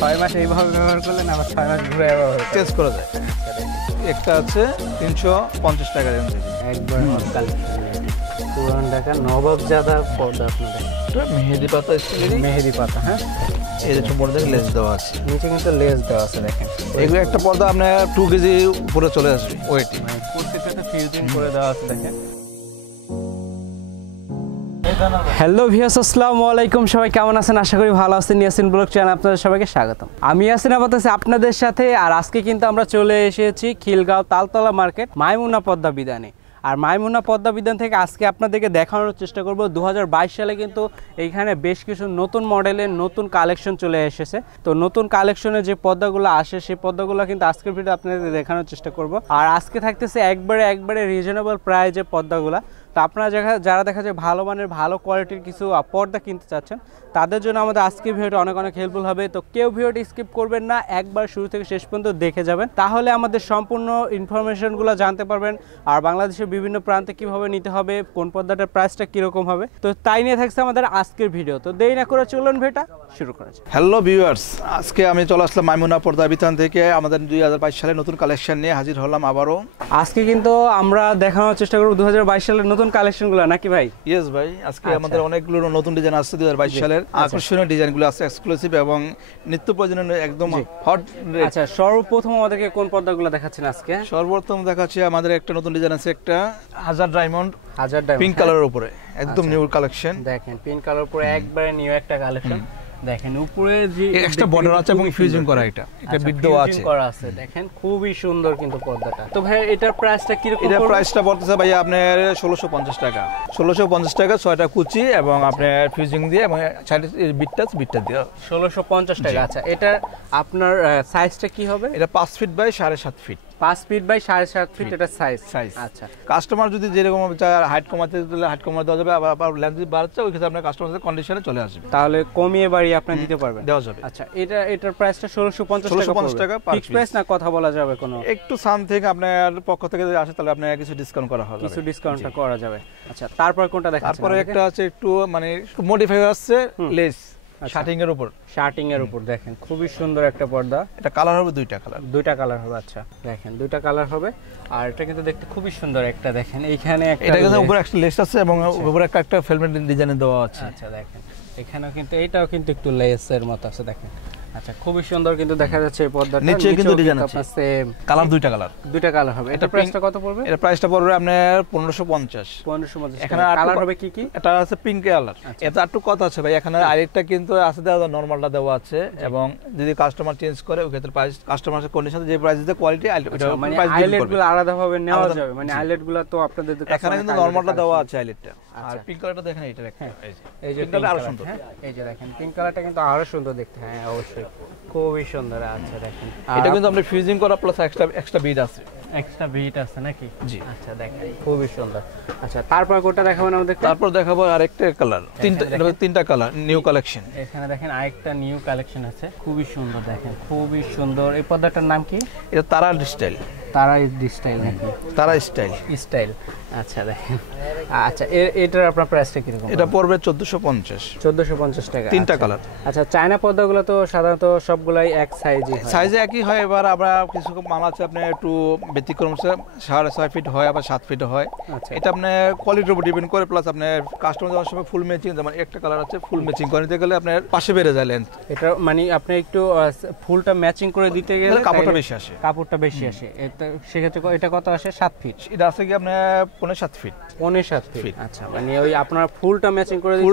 6 মাস এইভাবে ব্যবহার করলে না, আবার 6 মাস ঘুরে চেঞ্জ করা যায়। একটা আছে 350 টাকা রেঞ্জ থেকে, একবার পুরান ঢাকা নবাবজাদার পর্দা। আপনাদের এটা মেহেদি পাতা স্টাইলের, মেহেদি পাতা। হ্যাঁ, এই যে পর্দার লেস দেওয়া আছে, নিচে কিন্তু লেস দেওয়া আছে। দেখেন এগুলো একটা পর্দা আপনার 2 কেজি উপরে চলে আসবে ওয়েট, প্রত্যেকটা ফিউজিং করে দেওয়া আছে। দেখেন। হ্যালো ভিউয়ার্স, আসসালামু আলাইকুম। সবাই কেমন আছেন? আশা করি ভালো আছেন। ইয়াসিন ব্লগ চ্যানেল আপনাদের সবাইকে স্বাগতম। আমি ইয়াসিন আছি আপনাদের সাথে। আর আজকে কিন্তু আমরা চলে এসেছি খিলগাঁও তালতলা মার্কেট মাইমুনা পদ্মা বিধানে। আর মাইমুনা পদ্মা বিধান থেকে আজকে আপনাদেরকে দেখানোর চেষ্টা করব 2022 সালে কিন্তু এইখানে বেশ কিছু নতুন মডেলের নতুন কালেকশন চলে এসেছে। তো নতুন কালেকশনে যে পদ্মাগুলো আসে সেই পদ্মাগুলো কিন্তু আজকের ভিডিও আপনাদের দেখানোর চেষ্টা করব। আর আজকে থাকতেছে একবারে রিজনেবল প্রাইজে পদ্মাগুলো। তো আপনারা যারা দেখা যায় ভালো মানের ভালো কোয়ালিটির কিছু পর্দা কিনতে চাচ্ছেন, তাদের জন্য আমাদের আজকের ভিডিওটা অনেক হেল্পফুল হবে। তো কেউ ভিডিওটি স্কিপ করবেন না, একবার শুরু থেকে শেষ পর্যন্ত দেখে যাবেন, তাহলে আমাদের সম্পূর্ণ ইনফরমেশনগুলো জানতে পারবেন। আর বাংলাদেশের বিভিন্ন প্রান্তে কিভাবে নিতে হবে, কোন পর্দাটার প্রাইসটা কীরকম হবে, তো তাই নিয়ে থাকছে আমাদের আজকের ভিডিও। তো দেরি না করে চলুন ভিডিওটা শুরু করা যাক। হ্যালো ভিউয়ার্স, আজকে আমি চলে আসলাম মাইমুনা পর্দা বিতান থেকে। আমাদের 2022 সালে নতুন কালেকশন নিয়ে হাজির হলাম আবারও। আজকে কিন্তু আমরা দেখানোর চেষ্টা করব 2022 সালের নতুন কালেকশনগুলো, নাকি ভাই? ইয়েস ভাই, আজকে আমাদের অনেকগুলো নতুন ডিজাইন আসছে 2022 সালের। আকর্ষণীয় ডিজাইনগুলো আছে, এক্সক্লুসিভ এবং নিত্য প্রয়োজনীয় একদম হট। আচ্ছা, সর্বপ্রথম আমাদেরকে কোন পর্দাগুলো দেখাচ্ছেন আজকে? সর্বপ্রথম দেখাচ্ছি আমাদের একটা নতুন ডিজাইন আছে, একটা 1000 ডায়মন্ড পিঙ্ক হ্যাঁ? কালারের উপরে একদম নিউ কালেকশন। দেখেন পিঙ্ক কালার উপরে একবারে নিউ একটা কালেকশন। দেখেন উপরে যে এক্সট্রা বর্ডার আছে এবং ফিউজিং করা, এটা বিট দেওয়া আছে, করা আছে। দেখেন খুবই সুন্দর কিন্তু পর্দাটা। তো ভাই এটার প্রাইসটা কি রকম? এটার প্রাইসটা পড়তেছে ভাই আপনার 1650 টাকা। 1650 টাকা, 6টা কুচি এবং আপনার ফিউজিং দিয়ে এবং সাইডে বিটটা দিয়ে 1650 টাকা। আচ্ছা, এটা আপনার সাইজটা কি হবে? এটা 5 feet by 7.5 feet. 5 feet by 7.5 feet এটা সাইজ। আচ্ছা, কাস্টমার যদি যেরকম চায় হাইট কমাতে দিলে হাইট কমাতে দেওয়া যাবে, আবার লেন্থ যদি বাড়াচ্ছে ওই ক্ষেত্রে আপনার কাস্টমারের কন্ডিশনে চলে আসবে, তাহলে কমিয়ে বাড়িয়ে আপনি দিতে পারবেন, দেওয়া যাবে। আচ্ছা, এটার প্রাইসটা 1650 টাকা। ফিক্সড প্রাইস না কথা বলা যাবে কোনো? একটু সামথিং আপনার পক্ষ থেকে যদি আসে তাহলে আপনার কিছু ডিসকাউন্ট করা হবে, কিছু ডিসকাউন্টটা করা যাবে। আচ্ছা, তারপর কোনটা দেখাচ্ছেন? তারপরে একটা আছে একটু মানে মডিফাই আছে, লেস শার্টিং এর উপর। দেখেন খুবই সুন্দর একটা পর্দা। এটা কালার হবে দুইটা কালার হবে। আচ্ছা, দেখেন দুইটা কালার হবে। আর এটা কিন্তু দেখতে খুবই সুন্দর একটা। দেখেন এইখানে এটা কিন্তু উপরে একটা লেস আছে এবং উপরে একটা ফেলমেন্ট ডিজাইন দেওয়া আছে। আচ্ছা, দেখেন এখানেও কিন্তু এটাও কিন্তু একটু লেসের মতো আছে। দেখেন আচ্ছা, খুবই সুন্দর কিন্তু দেখা যাচ্ছে এই পর্দাটা। নিচে কিন্তু ডিজাইন আছে সেম কালার, দুইটা কালার হবে। এটা প্রাইসটা কত পড়বে? এটা প্রাইসটা পড়বে আপনার 1550। এখানে কালার হবে কি কি? এটা আছে পিঙ্ক কালার। এটা একটু কথা আছে ভাই, এখানে আরেকটা কিন্তু আছে দেওয়া, নরমালটা দেওয়া আছে এবং যদি কাস্টমার চেঞ্জ করে ওই ক্ষেত্রে প্রাইস কাস্টমারের কন্ডিশনে যে প্রাইস দিতে কোয়ালিটি মানে আইলেটগুলো আলাদা ভাবে নেওয়া যাবে। মানে আইলেটগুলো তো আপনাদের এখানে কিন্তু নরমালটা দেওয়া আছে আইলেটটা। আর পিঙ্ক কালারটা দেখেন, এটা দেখেন এই যে পিঙ্ক কালার আরো সুন্দর। এই যে দেখেন পিঙ্ক কালারটা কিন্তু আরো সুন্দর দেখতে। হ্যাঁ অবশ্যই খুবই সুন্দর। আচ্ছা, দেখেন এটা কিন্তু আমরা ফিউজিং করা প্লাস এক্সট্রা বিট আছে নাকি? জি। আচ্ছা, দেখেন খুবই সুন্দর। আচ্ছা, তারপর কোনটা দেখাবেন আমাদের? তারপর দেখাবো আরেকটা কালার, তিনটা কালার নিউ কালেকশন। এখানে দেখেন আরেকটা নিউ কালেকশন আছে, খুবই সুন্দর। দেখেন খুবই সুন্দর। এই পর্দাটার নাম কি? এটা তারা স্টাইল নাকি? তারা স্টাইল। আচ্ছা, দেখেন। আচ্ছা, এটার আপনার প্রাইসটা কি রকম? এটা পড়বে 1450 টাকা। তিনটা কালার। আচ্ছা, চায়না পর্দাগুলো তো সাধারণত সবগুলাই এক সাইজে একই হয়। এবার আমরা কিছু মাল আছে আপনার একটু ব্যতিক্রম, 6.5 ফিট হয়, আবার 7 ফিট হয়। এটা আপনার কোয়ালিটির উপর ডিপেন্ড করে, প্লাস আপনার কাস্টমার যাওয়ার সময় ফুল ম্যাচিং, যেমন একটা কালার আছে ফুল ম্যাচিং করে নিতে গেলে আপনার পাশে বেড়ে যায় লেন্থ। এটা মানে আপনি একটু ফুলটা ম্যাচিং করে দিতে গেলে কাপড়টা বেশি আসে। সেক্ষেত্রে এটা কত আসে? 7 ফিট। এটা আছে কি আপনার 7.5 ফিট। আচ্ছা, মানে ওই আপনার ফুলটা ম্যাচিং করে দিতে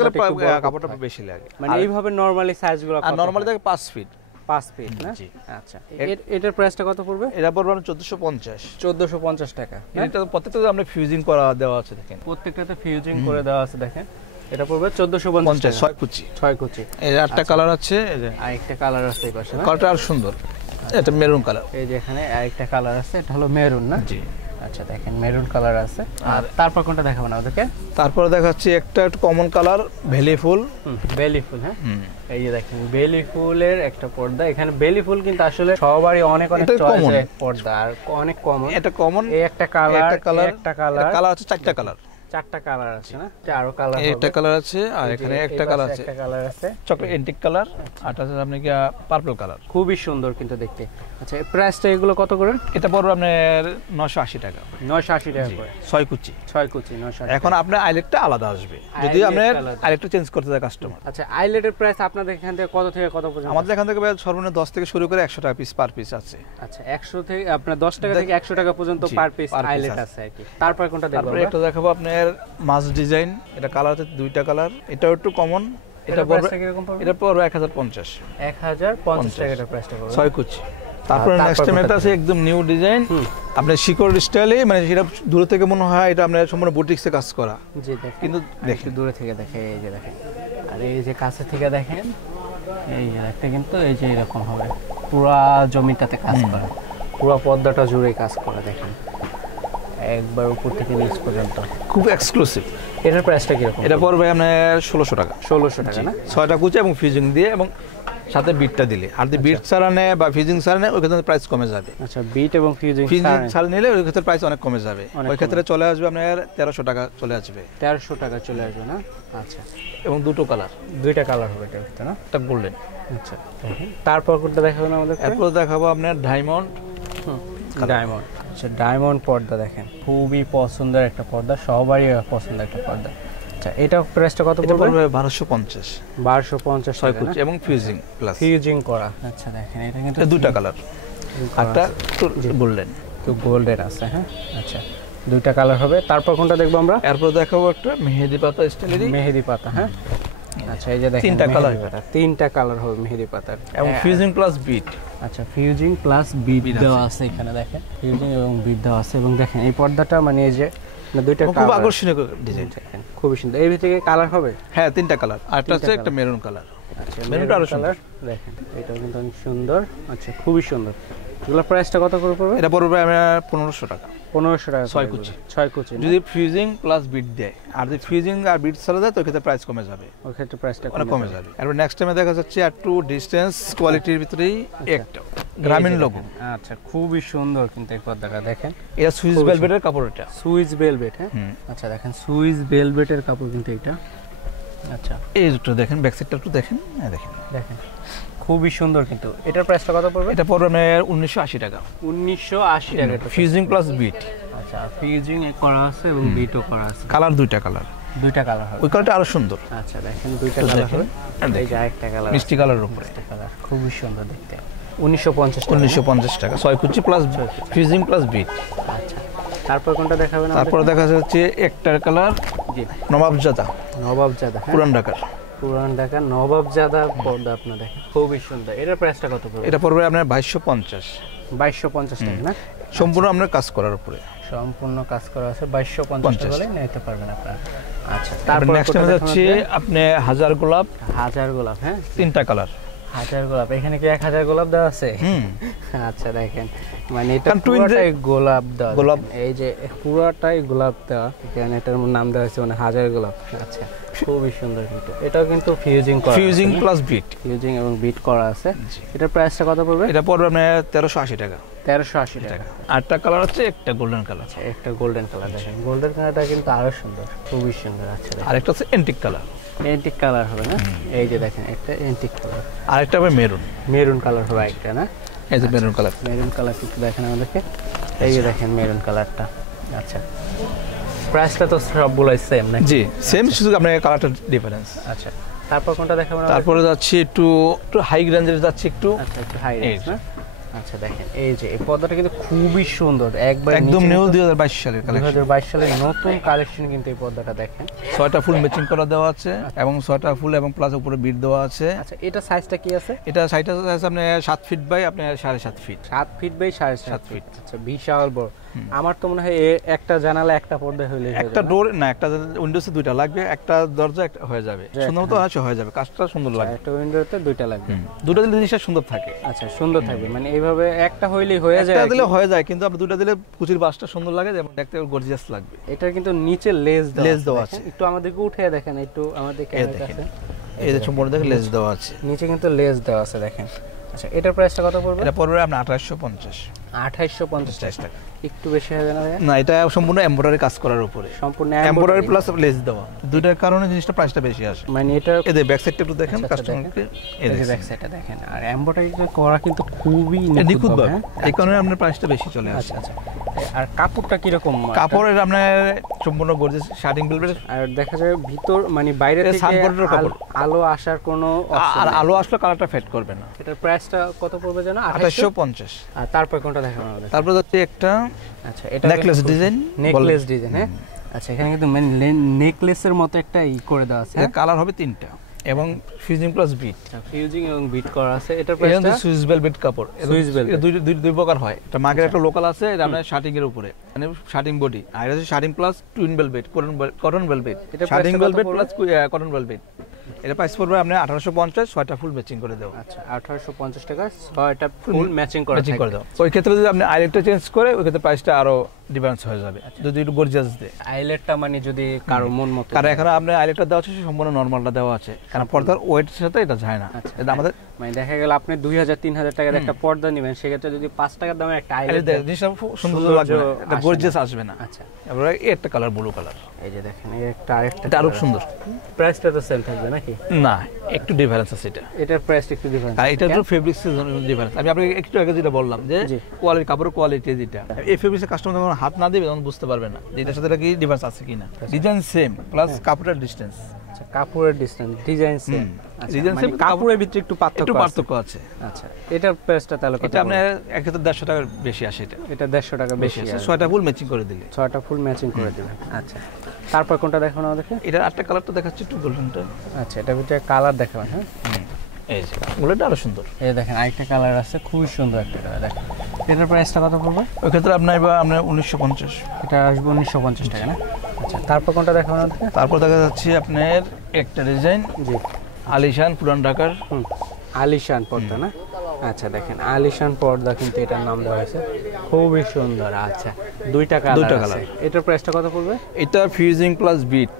গেলে কাপড়টা বেশি লাগে। মানে এইভাবে নরমালি সাইজগুলো আর নরমালি থাকে 5 ফিট না? আচ্ছা, এটার প্রাইসটা কত পড়বে? এটা পড়বে 1450 টাকা। এটা প্রত্যেকটাতে আমরা ফিউজিং করা দেওয়া আছে। দেখেন প্রত্যেকটাতে ফিউজিং করে দেওয়া আছে। দেখেন এটা পড়বে 1450, 6 কুচি। এর একটা কালার আছে, এই যে আরেকটা কালার আছে এই পাশে, কালারটা আর সুন্দর। এটা মেরুন কালার। এই যে এখানে আরেকটা কালার আছে, এটা হলো মেরুন না? জি। আচ্ছা, দেখেন মেরুন কালার আছে। আর তারপর কোনটা দেখাবেন আমাদেরকে? তারপরে দেখাচ্ছি একটা কমন কালার, বেলি ফুল। হ্যাঁ, এই যে দেখেন বেলি ফুলের একটা পর্দা। এখানে বেলি ফুল কিন্তু আসলে সবারই অনেক চয়েসের পর্দা, আর অনেক কমন। এটা কমন। এই একটা কালার, একটা কালার আছে, চারটা চারটা কালার আছে না? আরো কালার হবে, একটা কালার আছে আর এখানে একটা কালার আছে, একটা কালার আছে চকলেট এন্টিক কালার, আর আছে আপনি কি পার্পল কালার, খুবই সুন্দর কিন্তু দেখতে। আচ্ছা এই প্রাইসটা এগুলো কত করে? এটা পড়বে আপনার 980 টাকা। 980 টাকা করে 6 কুচি। 6 কুচি 980। এখন আপনার আইলেটটা আলাদা আসবে যদি আপনার আইলেটটা চেঞ্জ করতে চায় কাস্টমার। আচ্ছা আইলেটের প্রাইস আপনাদের এখান থেকে কত থেকে কত পর্যন্ত? আমাদের এখান থেকে সর্বনিম্ন 10 থেকে শুরু করে 100 টাকা পিস পার পিস আছে। আচ্ছা 100 থেকে আপনার 10 টাকা থেকে 100 টাকা পর্যন্ত পার পিস আইলেট আছে আর কি। তারপর কোনটা দেখব? তারপর একটা দেখাবো আপনার মাছ ডিজাইন, এটা কালার আছে দুইটা কালার, এটাও একটু কমন, এটা পড়বে কিরকম পড়বে? এটা পড়বে 1050। 1050 টাকা এটা প্রাইসটা পড়বে 6 কুচি। তারপরে নেক্সট টাইম এটা আছে একদম নিউ ডিজাইন, আপনার শিকড় স্টাইলে, মানে সেটা দূর থেকে মনে হয় এটা আপনার সম্পূর্ণ বুটিক্সে কাজ করা। জি দেখেন, কিন্তু একটু দূরে থেকে দেখেন, এই যে দেখেন, আর এই যে কাছে থেকে দেখেন, এই যে দেখতে কিন্তু এই যে এরকম হবে, পুরা জমিটাতে কাজ করা, পুরো পর্দাটা জুড়ে কাজ করা দেখেন, একবার উপর থেকে নিচ পর্যন্ত, খুব এক্সক্লুসিভ। এটার প্রাইসটা কিরকম? এটা পড়বে আপনার 1600 টাকা। 1600 টাকা না? 6টা কুচি এবং ফিউজিং দিয়ে এবং সাথে বিটটা দিলে, আর যদি বিট ছাড়া নেয় বা ফিউজিং ছাড়া নেয় ওই ক্ষেত্রে প্রাইস কমে যাবে। আচ্ছা বিট এবং ফিউজিং ছাড়া নিলে ওই ক্ষেত্রে প্রাইস অনেক কমে যাবে, ওই ক্ষেত্রে চলে আসবে আপনার 1300 টাকা চলে আসবে। 1300 টাকা চলে আসবে না? আচ্ছা, এবং দুটো কালার, দুইটা কালার হবে এটা, তাই না? একটা গোল্ডেন। আচ্ছা তারপর কোনটা দেখাবেন আমাদের? এরপর দেখাবো আপনার ডায়মন্ড। ডায়মন্ড, আচ্ছা ডায়মন্ড পর্দা দেখেন, খুবই পছন্দের একটা পর্দা, সবারই পছন্দের একটা পর্দা। আচ্ছা এটা প্রাইসটা কত পড়বে? 1250। 1250 6 কুচি এবং ফিউজিং প্লাস ফিউজিং করা। আচ্ছা দেখেন এটা কিন্তু দুটো কালার, একটা গোল্ডেন, তো গোল্ডেন আছে। হ্যাঁ আচ্ছা দুইটা কালার হবে। তারপর কোনটা দেখবো আমরা? এরপর দেখাবো একটা মেহেদি পাতা স্টাইলেরই, মেহেদি পাতা। হ্যাঁ আচ্ছা এই যে দেখেন তিনটা কালার হবে মেহেদি পাতার এবং ফিউজিং প্লাস বিট। আচ্ছা ফিউজিং প্লাস বিট দেওয়া আছে এখানে, দেখেন ফিউজিং এবং বিট দেওয়া আছে। এবং দেখেন এই পর্দাটা মানে এই যে দুইটা খুব আকর্ষণীয় ডিজাইন, দেখেন খুবই সুন্দর। এর ভিতরে কালার হবে? হ্যাঁ তিনটা কালার, আর একটা আছে একটা মেরুন কালার। আচ্ছা মেরুনটা আরো সুন্দর দেখেন, এটাও কিন্তু অনেক সুন্দর। আচ্ছা খুবই সুন্দর। এগুলোর প্রাইসটা কত করে পড়বে? এটা পড়বে আমরা 1500 টাকা। 1500 টাকা 6 কুচি। 6 কুচি যদি ফিউজিং প্লাস বিট দেয়, আর যদি ফিউজিং আর বিট ছাড়া দেয় তো ক্ষেত্রে প্রাইস কমে যাবে, ওই ক্ষেত্রে প্রাইসটা কমে যাবে। এরপর নেক্সট টাইমে দেখা যাচ্ছে একটু ডিসটেন্স কোয়ালিটির ভিতরেই একটা গ্রামীণ লোগো। আচ্ছা খুবই সুন্দর কিন্তু এই পর্দাটা দেখেন, এটা সুইস ভেলভেটের কাপড়, এটা সুইস ভেলভেট। হ্যাঁ আচ্ছা দেখেন সুইস ভেলভেটের কাপড় কিন্তু এটা। আচ্ছা এই দুটো দেখেন, ব্যাক সাইডটা একটু দেখেন, হ্যাঁ দেখেন দেখেন খুবই সুন্দর কিন্তু। এটার প্রাইসটা কত পড়বে? এটা পড়বে আপনার 1980 টাকা। 1980 টাকা ফিউজিং প্লাস বিট। আচ্ছা ফিউজিং করা আছে এবং বিটও করা আছে। কালার দুইটা কালার, দুইটা কালার হবে, ওই কালারটা আরো সুন্দর। আচ্ছা দেখেন দুইটা কালার হবে, এই যে আরেকটা কালার মিষ্টি কালারের উপরে, কালার খুবই সুন্দর দেখতে। 1950 টাকা 6 কুচি প্লাস ফিউজিং প্লাস বিট। আচ্ছা তারপর কোনটা দেখাবেন? তারপর দেখা যাচ্ছে একটার কালার জি নবাবজাদা। নবাবজাদা পুরান ঢাকার, পুরান ঢাকার নবাবজাদা পর্দা আপনার দেখেন খুবই সুন্দর। এটার প্রাইসটা কত পড়বে? এটা পড়বে আপনার 2250। 2250 টাকা না? সম্পূর্ণ আপনার কাজ করার উপরে, সম্পূর্ণ কাজ করা আছে। 2250 টাকা হলে নিতে পারবেন আপনারা। আচ্ছা তারপর নেক্সট হচ্ছে আপনি হাজার গোলাপ। হাজার গোলাপ, হ্যাঁ তিনটা কালার, হাজার গোলাপ। এখানে কি 1000 গোলাপ দেওয়া আছে? আচ্ছা দেখেন মানে এটা পুরোটাই গোলাপ দেওয়া, গোলাপ এই যে পুরোটাই গোলাপ দেওয়া, এখানে এটার নাম দেওয়া আছে মানে হাজার গোলাপ। আচ্ছা খুবই সুন্দর কিন্তু এটাও কিন্তু ফিউজিং করা, ফিউজিং প্লাস বিট, ফিউজিং এবং বিট করা আছে। এটার প্রাইসটা কত পড়বে? এটা পড়বে আপনার 1380 টাকা। 1380 টাকা। আটটা কালার আছে, একটা গোল্ডেন কালার। আচ্ছা একটা গোল্ডেন কালার দেখেন, গোল্ডেন কালারটা কিন্তু আরো সুন্দর, খুবই সুন্দর। আচ্ছা আরেকটা আছে এন্টিক কালার। এন্টিক কালার হবে না? এই যে দেখেন একটা এন্টিক কালার, আরেকটা হবে মেরুন, মেরুন কালার হবে একটা না? এই যে মেরুন কালার, মেরুন কালার একটু দেখেন আমাদেরকে, এই যে দেখেন মেরুন কালারটা। আচ্ছা প্রাইসটা তো সবগুলাই সেম নাকি? জি সেম, শুধু আপনার কালারটা ডিফারেন্স। আচ্ছা তারপর কোনটা দেখাবেন? তারপরে যাচ্ছি একটু হাই রেঞ্জের যাচ্ছে একটু। আচ্ছা একটু হাই রেঞ্জ না? আচ্ছা দেখেন এই যে এই পর্দাটা কিন্তু খুবই সুন্দর, একদম নিউ 2022 সালের কালেকশন। 2022 সালের নতুন কালেকশন কিন্তু এই পর্দাটা দেখেন। 6টা ফুল ম্যাচিং করা দেওয়া আছে এবং 6টা ফুল এবং প্লাস উপরে বিট দেওয়া আছে। আচ্ছা এটা সাইজটা কি আছে? এটা সাইজটা আছে আপনার 7 ফিট বাই আপনার 7.5 ফিট। 7 fit by 7.5 fit. আচ্ছা বিশাল বড়। আমার তো মনে হয় একটা জানালা একটা পর্দা হইলে একটা ডোর না, একটা উইন্ডোসে দুইটা লাগবে, একটা দরজা একটা হয়ে যাবে, সুন্দর তো আছে, হয়ে যাবে, কাজটা সুন্দর লাগবে। একটা উইন্ডোতে দুইটা লাগবে, দুটো দিলে জিনিসটা সুন্দর থাকে। আচ্ছা সুন্দর থাকবে মানে এইভাবে একটা হইলেই হয়ে যায়, একটা দিলে হয়ে যায়, কিন্তু আপনি দুটো দিলে কুচির বাসটা সুন্দর লাগে এবং দেখতে গর্জিয়াস লাগবে। এটা কিন্তু নিচে লেজ দেওয়া আছে, একটু আমাদেরকে উঠে দেখেন, একটু আমাদের ক্যামেরার কাছে এই যে সম্পূর্ণ দেখেন লেজ দেওয়া আছে, নিচে কিন্তু লেজ দেওয়া আছে দেখেন। আচ্ছা এটার প্রাইসটা কত পড়বে? এটা পড়বে আপনার 2850 টাকা। একটু বেশি হবে না ভাইয়া? না, এটা সম্পূর্ণ এমব্রয়ডারি কাজ করার উপরে, সম্পূর্ণ এমব্রয়ডারি প্লাস লেস দেওয়া, দুইটার কারণে জিনিসটা প্রাইসটা বেশি আসে। মানে এটা এদের ব্যাক সাইডটা একটু দেখেন কাস্টমারকে, এই যে ব্যাক সাইডটা দেখেন, আর এমব্রয়ডারি করা কিন্তু খুবই নিখুঁত ভাবে, এই কারণে আপনার প্রাইসটা বেশি চলে আসে। আচ্ছা। আর কাপড়টা কি রকম? কাপড়ের আপনার সম্পূর্ণ গর্জিয়াস শার্টিং ভেলভেট, আর দেখা যায় ভিতর মানে বাইরে থেকে আলো আসার কোনো অপশন, আর আলো আসলে কালারটা ফেড করবে না। এটার প্রাইসটা কত পড়বে জানো? 2850। আর তারপর কোনটা দেখাবো আমাদের? তারপর হচ্ছে একটা আচ্ছা এটা নেকলেস ডিজাইন, হ্যাঁ। আচ্ছা এখানে কিন্তু নেকলেসের মতো একটা করে দেওয়া আছে, কালার হবে তিনটা এবং ফিউজিং প্লাস বিট, ফিউজিং এবং বিট করা আছে। এটার প্রাইসটা সুইস ভেলভেট কাপড়, সুইস ভেলভেট দুই প্রকার হয়। এটা মার্কেট একটা লোকাল আছে, এটা আপনার শার্টিং এর উপরে, মানে শার্টিং বডি, আর এটা shirting plus twin velvet, cotton velvet, shirting velvet plus cotton velvet. এটা প্রাইস পড়বে আপনি 1850, 6টা ফুল ম্যাচিং করে দেব। আচ্ছা 1850 টাকা 6টা ফুল ম্যাচিং করে দাও। ওই ক্ষেত্রে যদি আপনি আইলেটটা চেঞ্জ করে, ওই ক্ষেত্রে প্রাইসটা আরো ডিফারেন্স হয়ে যাবে যদি একটু গর্জিয়াস দেয়। আইলেটটা মানে যদি কারো মন মতো, কারণ এখানে আপনি আইলেটটা দেওয়া আছে সম্পূর্ণ নরমালটা দেওয়া আছে, কারণ পর্দার ওয়েটের সাথে এটা যায় না। এটা আমাদের মানে দেখা গেল আপনি 2000-3000 টাকার একটা পর্দা নেবেন, সেক্ষেত্রে যদি 5 টাকার দামের একটা আইলেট দেন, জিনিসটা সুন্দর লাগবে, এটা গর্জিয়াস আসবে না। আচ্ছা এবারে একটা কালার ব্লু কালার, এই যে দেখেন এই একটা আরেকটা, এটা আরো সুন্দর। প্রাইসটা তো সেম থাকবে নাকি? না, একটু ডিফারেন্স আছে। এটার প্রাইসটা একটু ডিফারেন্স, আর এটা তো ফেব্রিক্স এর ডিফারেন্স। আমি আপনাকে একটু আগে যেটা বললাম যে কোয়ালিটি, কাপড়ের কোয়ালিটি যেটা, এই ফেব্রিক্সের কাস্টমার যখন হাত না দিবে তখন বুঝতে পারবে না যে এটার সাথে কি ডিফারেন্স আছে কিনা। ডিজাইন সেম প্লাস কাপড়ের ডিসটেন্স। আচ্ছা কাপড়ের distance, design same. Design same, কাপড়ের ভিতরে একটু পার্থক্য আছে। আচ্ছা এটার প্রাইসটা তাহলে কত? এটা আপনার একসাথে 150 টাকা বেশি আসে। এটা 150 টাকা বেশি আছে, 6টা ফুল ম্যাচিং করে দিলে। 6টা ফুল ম্যাচিং করে দিবেন। আচ্ছা তারপর কোনটা দেখানো আমাদেরকে? এটা আটটা কালারটা দেখাচ্ছি, একটু গোল্ডেনটা। আচ্ছা এটার ভিতরে কালার দেখাবেন। হ্যাঁ এই যে গোল্ডেনটা আরো সুন্দর। এই দেখেন আরেকটা কালার আছে, খুবই সুন্দর একটা কালার। দেখেন এটার প্রাইসটা কত পড়বে? ওই ক্ষেত্রে আপনার 1950। এটা আসবে 1950 টাকা না? আচ্ছা তারপর কোনটা দেখানো আমাদেরকে? তারপর দেখা যাচ্ছে আপনার একটা ডিজাইন, জি আলিশান পুরান ঢাকার আলিশান পর্দা না? আচ্ছা দেখেন আলিশান পর্দা কিন্তু এটার নাম দেওয়া হয়েছে, খুবই সুন্দর। আচ্ছা দুইটা কালার। এটার প্রাইসটা কত পড়বে? এটা ফিউজিং প্লাস বিট,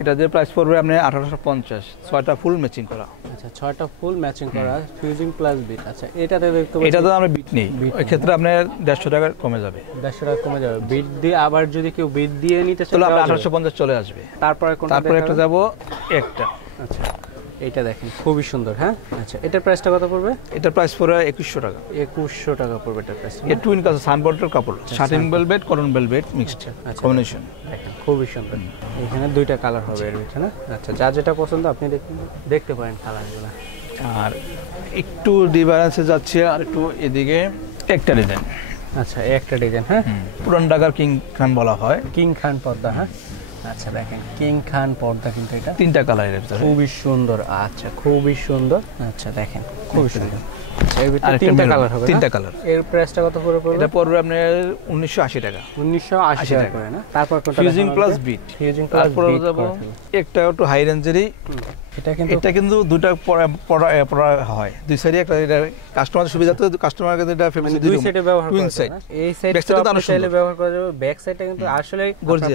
এটা যে প্রাইস পড়বে আপনি 1850, 6টা ফুল ম্যাচিং করা। আচ্ছা 6টা ফুল ম্যাচিং করা ফিউজিং প্লাস বিট। আচ্ছা এটাতে দেখতে এটা তো আমরা বিট নেই, ওই ক্ষেত্রে আপনার 150 টাকা কমে যাবে। 150 টাকা কমে যাবে বিট দিয়ে। আবার যদি কেউ বিট দিয়ে নিতে চায় তাহলে 1850 চলে আসবে। তারপর একটা যাব একটা। আচ্ছা এইটা দেখেন খুবই সুন্দর। হ্যাঁ আচ্ছা এটার প্রাইসটা কত পড়বে? এটার প্রাইস পড়বে 2100 টাকা। 2100 টাকা পড়বে এটার প্রাইস। এটা টুইন কাজ সানবোর্ডের কাপড়, shirting velvet, cotton velvet mixed combination. দেখেন খুবই সুন্দর। এখানে দুইটা কালার হবে এর ভিতরে না? আচ্ছা যা যেটা পছন্দ আপনি দেখতে পারেন কালারগুলো। আর একটু ডিফারেন্সে যাচ্ছে, আর একটু এদিকে একটা ডিজাইন। আচ্ছা একটা ডিজাইন। হ্যাঁ পুরান ঢাকার কিং খান বলা হয়, কিং খান পর্দা। হ্যাঁ আচ্ছা দেখেন কিং খান পর্দা কিন্তু এটা 3টা কালারের ভিতরে খুবই সুন্দর। আচ্ছা খুবই সুন্দর। আচ্ছা দেখেন খুবই সুন্দর। এর ভিতরে 3টা কালার হবে। 3টা কালার। এর প্রাইসটা কত পড়বে? এটা পড়বে আপনার 1980 টাকা। 1980 টাকা করে না? তারপর কোনটা? Fusing plus bit. Fusing plus bit. একটা একটু হাই রেঞ্জেরই। এটা কিন্তু দুটো পড়া হয়, দুই সাইডে একটা। এটা কাস্টমার সুবিধাতে কাস্টমার কিন্তু এটা ফেব্রিক দুই সাইডে ব্যবহার করা যায়। এই সাইডটা আপনি চাইলে ব্যবহার করা যাবে, ব্যাক সাইডটা কিন্তু আসলে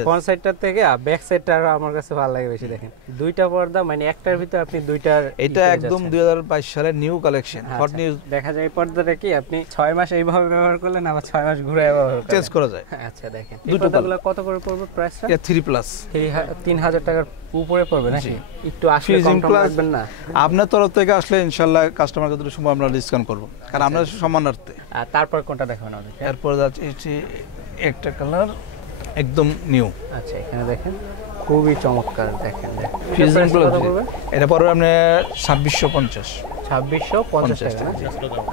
ফ্রন্ট সাইডটার থেকে ব্যাক সাইডটা আমার কাছে ভালো লাগে বেশি। দেখেন দুইটা পর্দা, মানে একটার ভিতরে আপনি দুইটার। এটা একদম 2022 সালের নিউ কালেকশন, হট নিউজ। দেখা যায় এই পর্দাটা কি আপনি 6 মাস এইভাবে ব্যবহার করলেন, আবার 6 মাস ঘুরে ব্যবহার করলেন, চেঞ্জ করা যায়। আচ্ছা দেখেন এই পর্দাগুলো কত করে পড়বে প্রাইসটা? এটা 3+, 3000 টাকার উপরে পড়বে নাকি? একটু আসলে কম রাখবেন না? আপনার তরফ থেকে আসলে ইনশাআল্লাহ কাস্টমার যতটুকু সময় আমরা ডিসকাউন্ট করব, কারণ আমরা সম্মানার্থে। আর তারপর কোনটা দেখাবেন আমাদের? এরপর যাচ্ছে একটা কালার একদম নিউ। আচ্ছা এখানে দেখেন খুবই চমৎকার। দেখেন এটা পড়বে আপনি 2650। 2650 টাকা।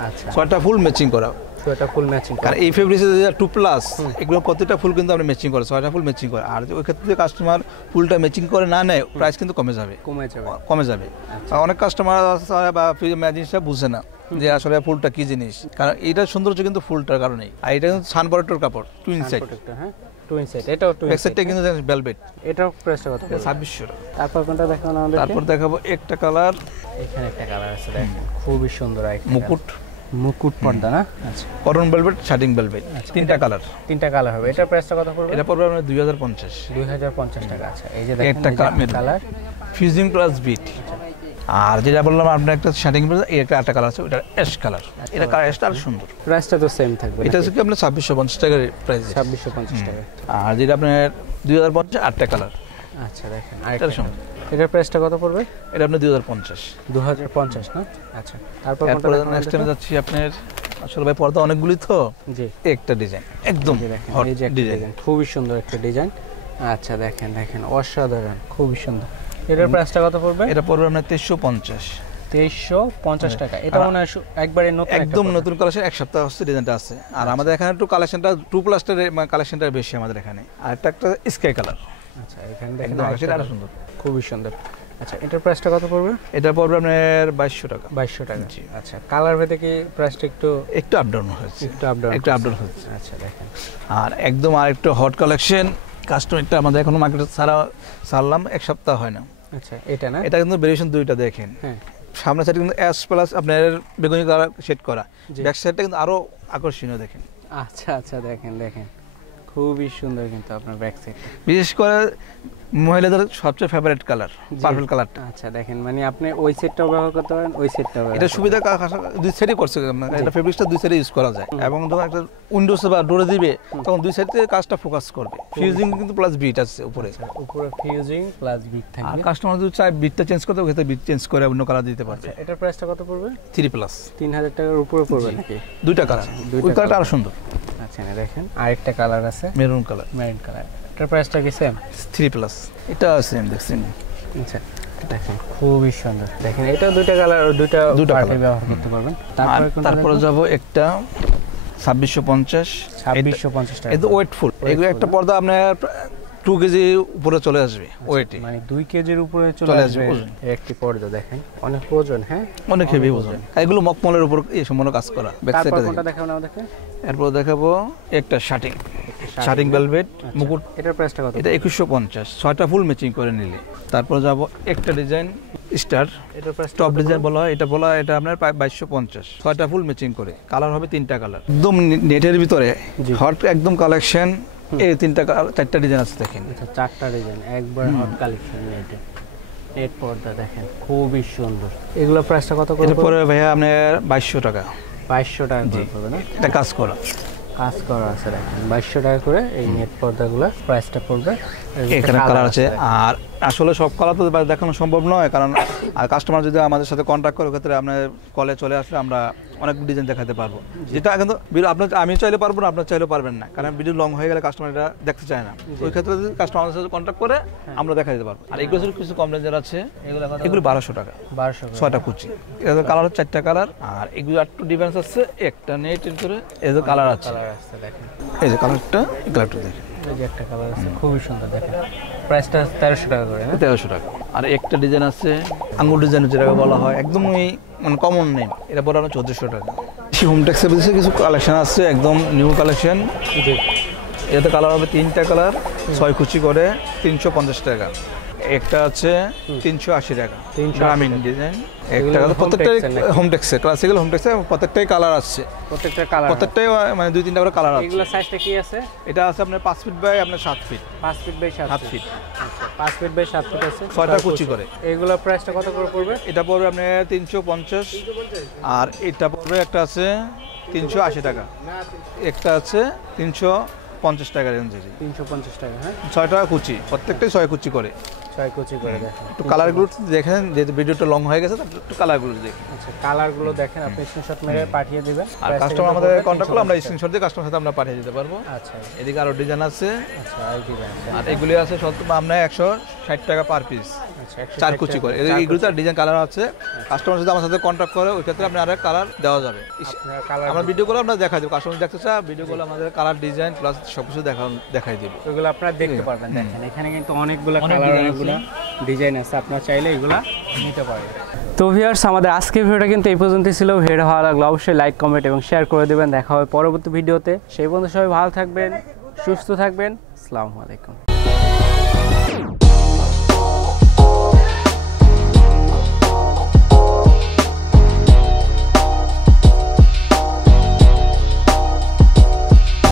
আচ্ছা 6টা ফুল ম্যাচিং করা, 6টা ফুল ম্যাচিং। আর এই ফেব্রিক্সে 2+, এগুলো প্রত্যেকটা ফুল কিন্তু আমরা ম্যাচিং করে, 6টা ফুল ম্যাচিং করে। আর ওই ক্ষেত্রে যদি কাস্টমার ফুলটা ম্যাচিং করে না নেয়, প্রাইস কিন্তু কমে যাবে। অনেক কাস্টমার বা জিনিসটা বুঝে না যে আসলে ফুলটা কি জিনিস, কারণ এটা সৌন্দর্য কিন্তু ফুলটার কারণেই। আর এটা কিন্তু সানবোর্ডের কাপড়, টুইন সাইড। হ্যাঁ টুইন সাইড, এটাও টুইন সাইড। ব্যাকসাইডটা কিন্তু ভেলভেট। এটাও প্রাইসটা কত? 2600 টাকা। তারপর কোনটা দেখানো আমাদের? তারপর দেখাবো একটা কালার। এখানে একটা কালার আছে দেখেন খুবই সুন্দর, একটা মুকুট পর্দা না? আচ্ছা কটন ভেলভেট, শার্টিং ভেলভেট, 3টা কালার। 3টা কালার হবে। এটার প্রাইসটা কত পড়বে? এটা পড়বে আপনার 2050। 2050 টাকা। আচ্ছা এই যে দেখেন একটা কালার ফিউজিং প্লাস বিট। আর যেটা বললাম আপনার একটা শার্টিং এই একটা কালার আছে, ওটা অ্যাশ কালার, এটা কালার অ্যাশটা আর সুন্দর। প্রাইসটা তো সেম থাকবে, এটা হচ্ছে কি আপনার 2650 টাকার প্রাইস, 2650 টাকা। আর যেটা আপনার 2050 আটটা কালার। আচ্ছা দেখেন আরেকটা সুন্দর, এটার প্রাইসটা কত পড়বে? এটা আপনার 2050 না? আচ্ছা, তারপর নেক্সট টাইমে যাচ্ছি আপনার, আসলে ভাই পর্দা অনেকগুলি তো, জি একটা ডিজাইন একদম হট ডিজাইন, খুবই সুন্দর একটা ডিজাইন। আচ্ছা দেখেন অসাধারণ, খুবই সুন্দর। এটার প্রাইসটা কত পড়বে? এটা পড়বে আপনার 2350 টাকা। এটা মনে হয় একবারে নতুন, একদম নতুন কালেকশন, এক সপ্তাহ হচ্ছে ডিজাইনটা আছে। আর আমাদের এখানে একটু কালেকশনটা 2+টা কালেকশনটা বেশি আমাদের এখানে। আর একটা স্কাই কালার। আচ্ছা এখানে দেখেন আরো সুন্দর, খুবই সুন্দর। আচ্ছা এটার প্রাইসটা কত পড়বে? এটা পড়বে আপনার 2200 টাকা। 2200 টাকা। আচ্ছা কালার ভেদে কি প্রাইসটা একটু আপ ডাউন হচ্ছে, একটু আপ ডাউন হচ্ছে। আচ্ছা দেখেন, আর একদম আরেকটা হট কালেকশন, কাস্টমারটা আমাদের এখনো মার্কেটে ছাড়লাম, এক সপ্তাহ হয় না। আচ্ছা এটা না, এটা কিন্তু ভেরিয়েশন দুইটা দেখেন। হ্যাঁ, সামনে সাইড কিন্তু এস প্লাস আপনার বেগুনি কালার শেড করা, ব্যাক সাইডটা কিন্তু আরো আকর্ষণীয় দেখেন। আচ্ছা দেখেন খুবই সুন্দর কিন্তু আপনার ব্যাক সাইড, বিশেষ করে মহিলাদের সবচেয়ে ফেভারিট কালার পার্পল কালারটা। আচ্ছা দেখেন, মানে আপনি ওই সেটটাও ব্যবহার করতে পারেন, ওই সেটটাও। এটা সুবিধা দুই সাইডে করছে, এটা ফেব্রিক্সটা দুই সাইডে ইউজ করা যায়, এবং যখন একটা উইন্ডোজে বা ডোরে দিবে তখন দুই সাইড থেকে কাজটা ফোকাস করবে। ফিউজিং কিন্তু প্লাস বিট আছে উপরে, ফিউজিং প্লাস বিট থাকবে। আর কাস্টমার যদি চায় বিটটা চেঞ্জ করতে, ওখানে বিট চেঞ্জ করে অন্য কালার দিতে পারবে। এটার প্রাইসটা কত পড়বে? 3+, 3000 টাকার উপরে পড়বে নাকি? দুইটা কালার, ওই কালারটা আরো সুন্দর। আচ্ছা দেখেন আরেকটা কালার আছে, মেরুন কালার। এটার প্রাইসটা কি সেম? 3+, এটা সেম দেখছেন। আচ্ছা দেখেন খুবই সুন্দর, দেখেন এটা দুইটা কালার, দুইটা পার্টি ব্যবহার করতে পারবেন। তারপরে যাব একটা 2650 টাকা। এটা ওয়েটফুল, এগুলো একটা পর্দা আপনার 2 কেজি উপরে চলে আসবে ওয়েটে, মানে 2 কেজির উপরে চলে আসবে একটি পর্দা। দেখেন অনেক ওজন, হ্যাঁ অনেক হেভি ওজন। এগুলো মকমলের উপর এই সম্পূর্ণ কাজ করা। ব্যাক সাইডে কোনটা দেখাবো না আমাদেরকে? এরপর দেখাবো একটা শার্টিং ভেলভেট মুকুট। এটার প্রাইসটা কত? এটা 2150, 6টা ফুল ম্যাচিং করে নিলে। তারপর যাব একটা ডিজাইন স্টার, এটার প্রাইস টপ ডিজাইন বলা হয়, এটা আপনার 2250, 6টা ফুল ম্যাচিং করে। কালার হবে 3টা কালার, একদম নেটের ভিতরে হট একদম কালেকশন। এই 3টা কালার, 4টা ডিজাইন আছে দেখেন। আচ্ছা 4টা ডিজাইন একবার হট কালেকশন। নেট পর্দা দেখেন খুবই সুন্দর। এগুলো প্রাইসটা কত করে? এরপরে ভাইয়া আপনার 2200 টাকা। 2200 টাকা করে পড়বে না? এটা কাজ করা আছে দেখেন, 2200 টাকা করে এই নেট পর্দাগুলো প্রাইসটা পড়বে। এখানে কালার আছে, আর আসলে সব কালার তো দেখানো সম্ভব নয়, কারণ কাস্টমার যদি আমাদের সাথে কন্ট্যাক্ট করে, ক্ষেত্রে আপনার কলে চলে আসলে আমরা অনেক ডিজাইন দেখাতে পারবো, যেটা কিন্তু আপনার আমি চাইলে পারবো না, আপনার চাইলেও পারবেন না, কারণ ভিডিও লং হয়ে গেলে কাস্টমার এটা দেখতে চায় না। ওই ক্ষেত্রে যদি কাস্টমারের সাথে কন্ট্যাক্ট করে আমরা দেখা দিতে পারবো। আর এগুলো কিছু কম রেঞ্জের আছে, এগুলো 1200 টাকা, 6টা কুচি। এটা কালার 4টা কালার, আর এগুলো একটু ডিফারেন্স আছে, একটা নেটের ভিতরে এই যে কালার আছে। এই যে কালারটা, এই কালারটা দেখেন, এই যে একটা কালার আছে খুবই সুন্দর। দেখেন প্রাইসটা 1300 টাকা করে, 1300 টাকা। আর একটা ডিজাইন আছে আঙ্গুর ডিজাইন, যেটাকে বলা হয় একদমই মানে কমন নেম, এটা পরে আমরা 1400 টাকা। হোম টেক্সের কিছু কালেকশন আছে, একদম নিউ কালেকশন। এটাতে কালার হবে 3টা কালার, 6 কুচি করে 350 টাকা। একটা আছে 380 টাকা, গ্রামীণ ডিজাইন। একটা প্রত্যেকটাই হোম টেক্সের, ক্লাসিক্যাল হোম টেক্সের, প্রত্যেকটাই কালার আছে, প্রত্যেকটাই মানে 2-3টা করে কালার আছে। এগুলা সাইজটা কি আছে? এটা আছে আপনার 5 ফিট বাই আপনার 7 ফিট। 5 feet by 7 fit. আচ্ছা 5 ফিট বাই 7 ফিট আছে, 6টা কুচি করে। এগুলা প্রাইসটা কত করে পড়বে? এটা পড়বে আপনার 350, আর এটা পড়বে একটা আছে 380 টাকা, একটা আছে 350 টাকা রেঞ্জে। 350 টাকা, হ্যাঁ 6টা কুচি, প্রত্যেকটাই 6 কুচি করে। 6 কুচি করে। দেখেন একটু কালারগুলো দেখেন, যেহেতু ভিডিওটা লং হয়ে গেছে, একটু কালারগুলো দেখেন। আচ্ছা কালারগুলো দেখেন, আপনি স্ক্রিনশট মেরে পাঠিয়ে দিবেন। আর কাস্টমার আমাদের কন্টাক্ট করলে আমরা স্ক্রিনশট দিয়ে কাস্টমার সাথে আমরা পাঠিয়ে দিতে পারবো। আচ্ছা এদিকে আরো ডিজাইন আছে। আচ্ছা আর ডিজাইন আছে, আর এগুলি আছে সব আমরা 160 টাকা পার পিস। আচ্ছা 4 কুচি করে। এগুলো তো ডিজাইন কালার আছে, কাস্টমার যদি আমার সাথে কন্টাক্ট করে ওই ক্ষেত্রে আপনি আরেক কালার দেওয়া যাবে। আমরা ভিডিওগুলো আমরা দেখাই দেব, কাস্টমার দেখতে চায় ভিডিওগুলো আমাদের কালার ডিজাইন প্লাস সবকিছু দেখাই দেব, ওইগুলো আপনারা দেখতে পারবেন। দেখেন এখানে কিন্তু অনেকগুলো কালার, অনেকগুলো ডিজাইন আছে, আপনারা চাইলে এগুলা নিতে পারেন। তো ভিউয়ার্স, আমাদের আজকের ভিডিওটা কিন্তু এই পর্যন্তই ছিল। ভিডিও ভালো লাগলে অবশ্যই লাইক, কমেন্ট এবং শেয়ার করে দেবেন। দেখা হবে পরবর্তী ভিডিওতে। সেই পর্যন্ত সবাই ভালো থাকবেন, সুস্থ থাকবেন। আসসালামু আলাইকুম।